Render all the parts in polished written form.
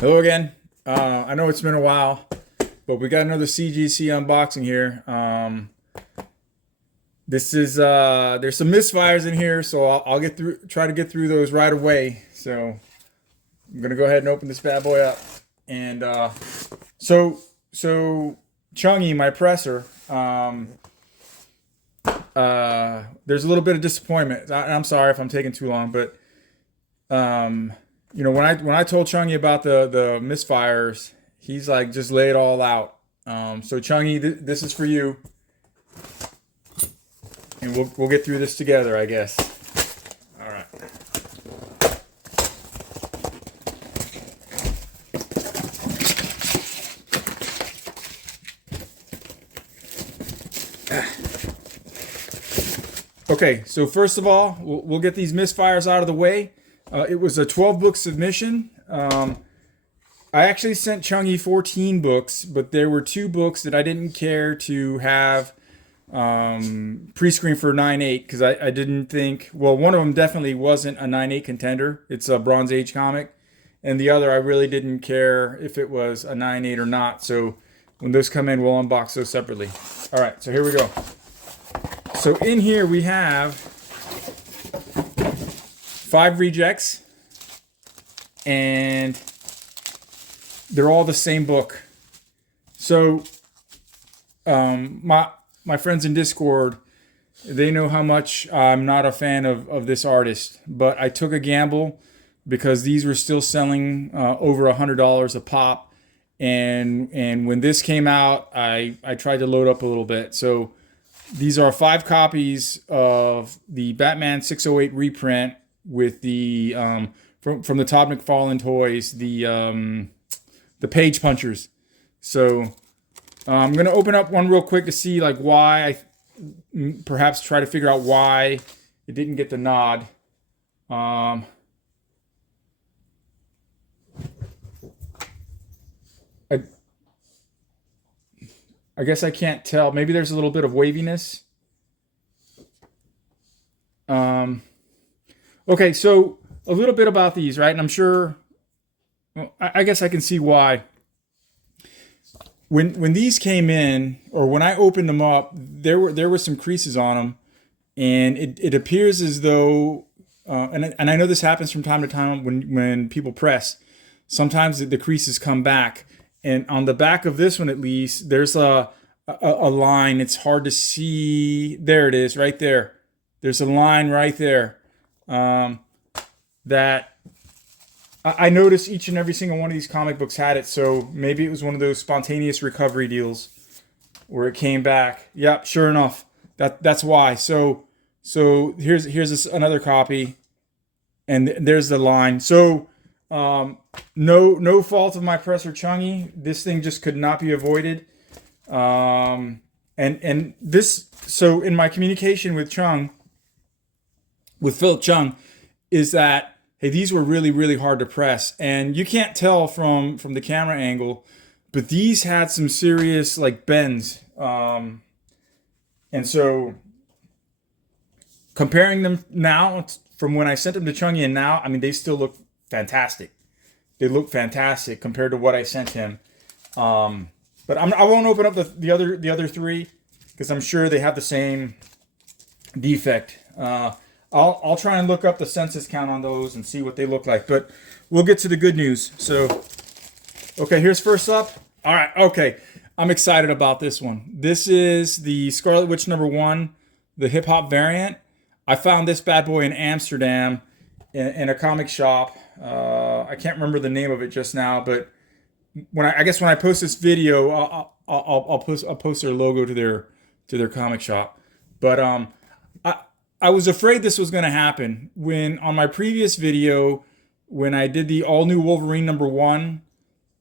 Hello again. I know it's been a while, but we got another CGC unboxing here. This is there's some misfires in here, so I'll try to get through those right away. So I'm gonna go ahead and open this bad boy up. And so Chungy, my presser, there's a little bit of disappointment. I'm sorry if I'm taking too long, but you know, when I told Chungy about the misfires, he's like, just lay it all out. So Chungy, this is for you, and we'll get through this together, I guess. All right. Okay, so first of all, we'll get these misfires out of the way. It was a 12-book submission. I actually sent Chungy 14 books, but there were 2 books that I didn't care to have pre-screened for 9/8 because I didn't think, well, one of them definitely wasn't a 9/8 contender. It's a Bronze Age comic. And the other, I really didn't care if it was a 9/8 or not. So when those come in, we'll unbox those separately. All right, so here we go. So in here we have 5 rejects, and they're all the same book. So my friends in Discord, they know how much I'm not a fan of this artist, but I took a gamble because these were still selling over $100 a pop, and when this came out, I tried to load up a little bit. So these are 5 copies of the Batman 608 reprint with the from the Todd McFarlane toys, the page punchers. So I'm gonna open up one real quick to see like why perhaps try to figure out why it didn't get the nod. I guess I can't tell. Maybe there's a little bit of waviness. Okay, so a little bit about these, right? And I'm sure, well, I guess I can see why. When these came in, or when I opened them up, there were some creases on them, and it appears as though, and I know this happens from time to time when people press. Sometimes the creases come back, and on the back of this one at least, there's a line. It's hard to see. There it is, right there. There's a line right there. That I noticed each and every single one of these comic books had it, so maybe it was one of those spontaneous recovery deals where it came back. Yep, sure enough, that's why. So here's another copy, and there's the line. So no fault of my presser Chungy. This thing just could not be avoided. And this, so in my communication with Philip Chung, is that, hey, these were really, really hard to press. And you can't tell from the camera angle, but these had some serious like bends. And so comparing them now from when I sent them to Chungy and now, I mean, they still look fantastic. They look fantastic compared to what I sent him. But I won't open up the other 3 because I'm sure they have the same defect. I'll try and look up the census count on those and see what they look like. But we'll get to the good news. So, okay, here's first up. All right, okay. I'm excited about this one. This is the Scarlet Witch #1, the hip hop variant. I found this bad boy in Amsterdam in a comic shop. I can't remember the name of it just now, but I guess when I post this video, I'll post their logo to their comic shop. But I was afraid this was going to happen when on my previous video, when I did the all new Wolverine #1,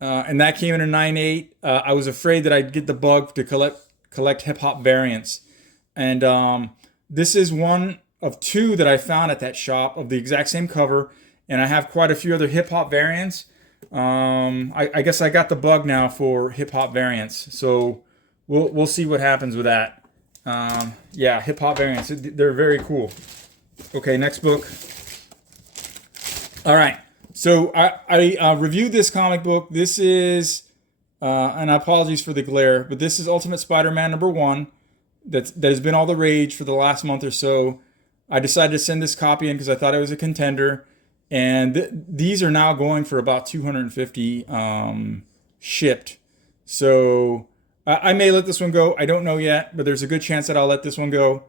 and that came in a 9/8, I was afraid that I'd get the bug to collect hip hop variants. And this is one of 2 that I found at that shop of the exact same cover. And I have quite a few other hip hop variants. I guess I got the bug now for hip hop variants. So we'll see what happens with that. Yeah, hip hop variants. They're very cool. Okay, next book. All right. So I reviewed this comic book. This is, and apologies for the glare, but this is Ultimate Spider-Man #1. That has been all the rage for the last month or so. I decided to send this copy in because I thought it was a contender, and these are now going for about 250 shipped. So I may let this one go. I don't know yet, but there's a good chance that I'll let this one go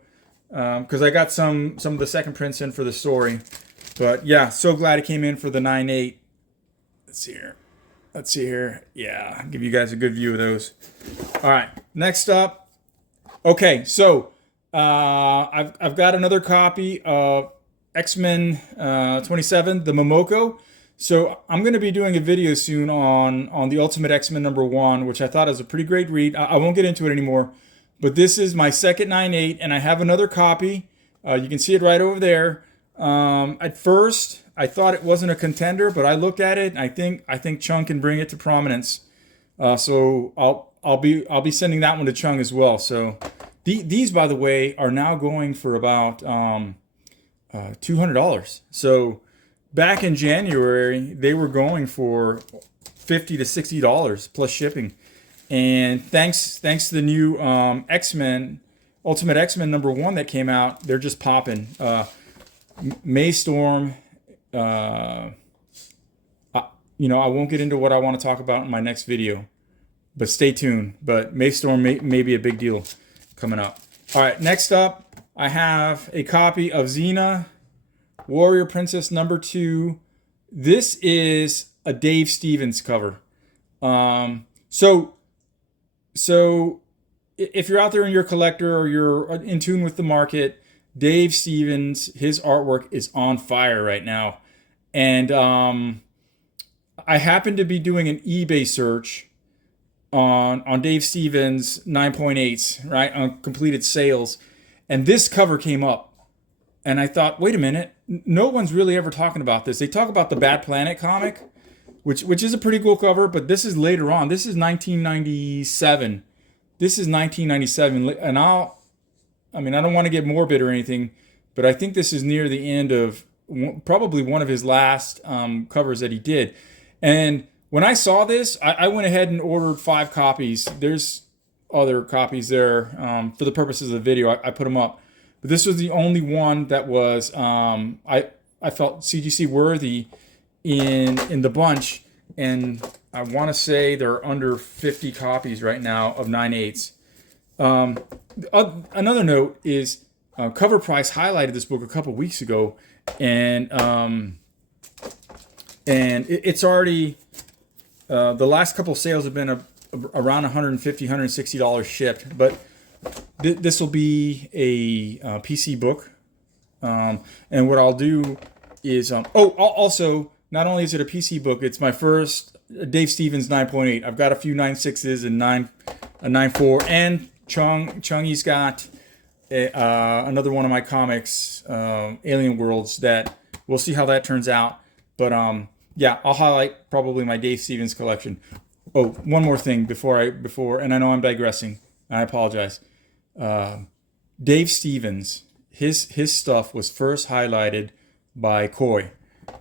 because I got some of the second prints in for the story. But yeah, so glad it came in for the 9.8. Let's see here. Let's see here. Yeah, give you guys a good view of those. All right, next up. Okay, so I've got another copy of X-Men 27, the Momoko. So I'm going to be doing a video soon on the Ultimate X-Men #1, which I thought was a pretty great read. I won't get into it anymore, but this is my second 9.8, and I have another copy. You can see it right over there. At first, I thought it wasn't a contender, but I looked at it, and I think Chung can bring it to prominence. So I'll be sending that one to Chung as well. So these, by the way, are now going for about $200. So back in January, they were going for $50 to $60 plus shipping. And thanks to the new X-Men, Ultimate X-Men #1 that came out, they're just popping. Maystorm, I won't get into what I want to talk about in my next video, but stay tuned. But Maystorm may be a big deal coming up. All right, next up, I have a copy of Xena, Warrior Princess #2. This is a Dave Stevens cover. So if you're out there and you're a collector or you're in tune with the market, Dave Stevens, his artwork is on fire right now. And I happen to be doing an eBay search on Dave Stevens 9.8s, right, on completed sales. And this cover came up. And I thought, wait a minute, no one's really ever talking about this. They talk about the Bad Planet comic, which is a pretty cool cover, but this is later on. This is 1997. This is 1997. And I don't want to get morbid or anything, but I think this is near the end of probably one of his last covers that he did. And when I saw this, I went ahead and ordered 5 copies. There's other copies there for the purposes of the video. I put them up. But this was the only one that was, I felt CGC worthy in the bunch. And I want to say there are under 50 copies right now of 9.8s. Another note is Cover Price highlighted this book a couple weeks ago, and it's already the last couple sales have been around $150, $160 shipped. But this will be a PC book, and what I'll do is also not only is it a PC book, it's my first Dave Stevens 9.8. I've got a few 9.6s and a 9.4 and Chungy's got another one of my comics, Alien Worlds, that we'll see how that turns out. But yeah, I'll highlight probably my Dave Stevens collection. Oh, one more thing before, and I know I'm digressing, and I apologize. Dave Stevens, his stuff was first highlighted by Coy.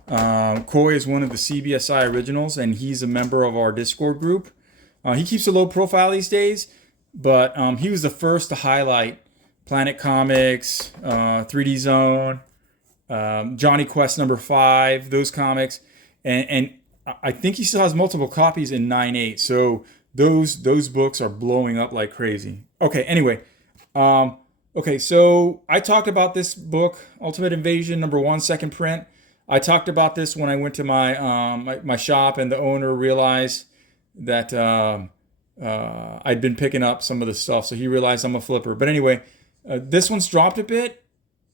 Coy is one of the CBSI originals, and he's a member of our Discord group. He keeps a low profile these days, but he was the first to highlight Planet Comics, 3D Zone, Johnny Quest #5, those comics, and I think he still has multiple copies in 9.8. So those books are blowing up like crazy. Okay, anyway, so I talked about this book, Ultimate Invasion #1, second print. I talked about this when I went to my shop, and the owner realized that I'd been picking up some of the stuff, so he realized I'm a flipper. But anyway, this one's dropped a bit,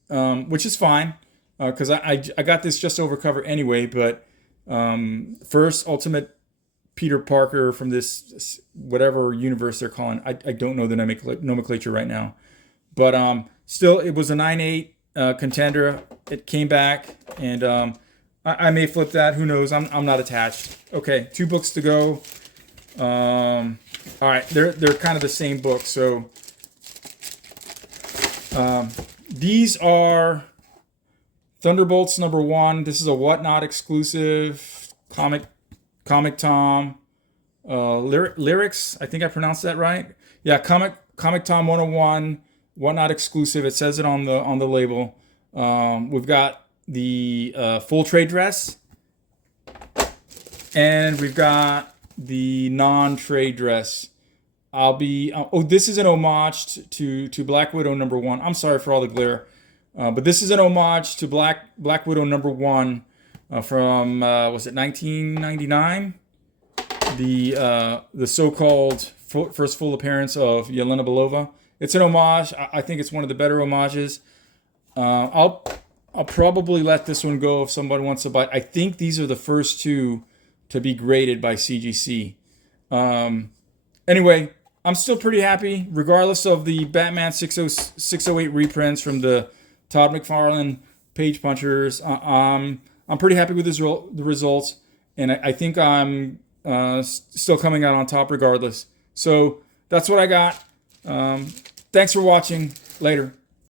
which is fine, because I got this just over cover anyway. But first Ultimate Peter Parker from this whatever universe they're calling. I don't know the nomenclature right now, but still, it was a 9.8 contender. It came back, and I may flip that. Who knows? I'm not attached. Okay, 2 books to go. All right, they're kind of the same book. So these are Thunderbolts #1. This is a Whatnot exclusive. Comic Tom. Lyrics. I think I pronounced that right. Yeah, Comic Tom 101. Whatnot exclusive. It says it on the label. We've got the full trade dress, and we've got the non-trade dress. This is an homage to Black Widow #1. I'm sorry for all the glare, but this is an homage to Black Widow #1 from was it 1999? The so-called first full appearance of Yelena Belova. It's an homage. I think it's one of the better homages. I'll probably let this one go if somebody wants to buy it. I think these are the first two to be graded by CGC. Anyway, I'm still pretty happy, regardless of the Batman 608 reprints from the Todd McFarlane page punchers. I'm pretty happy with the results, and I think I'm still coming out on top regardless. So that's what I got. Thanks for watching. Later.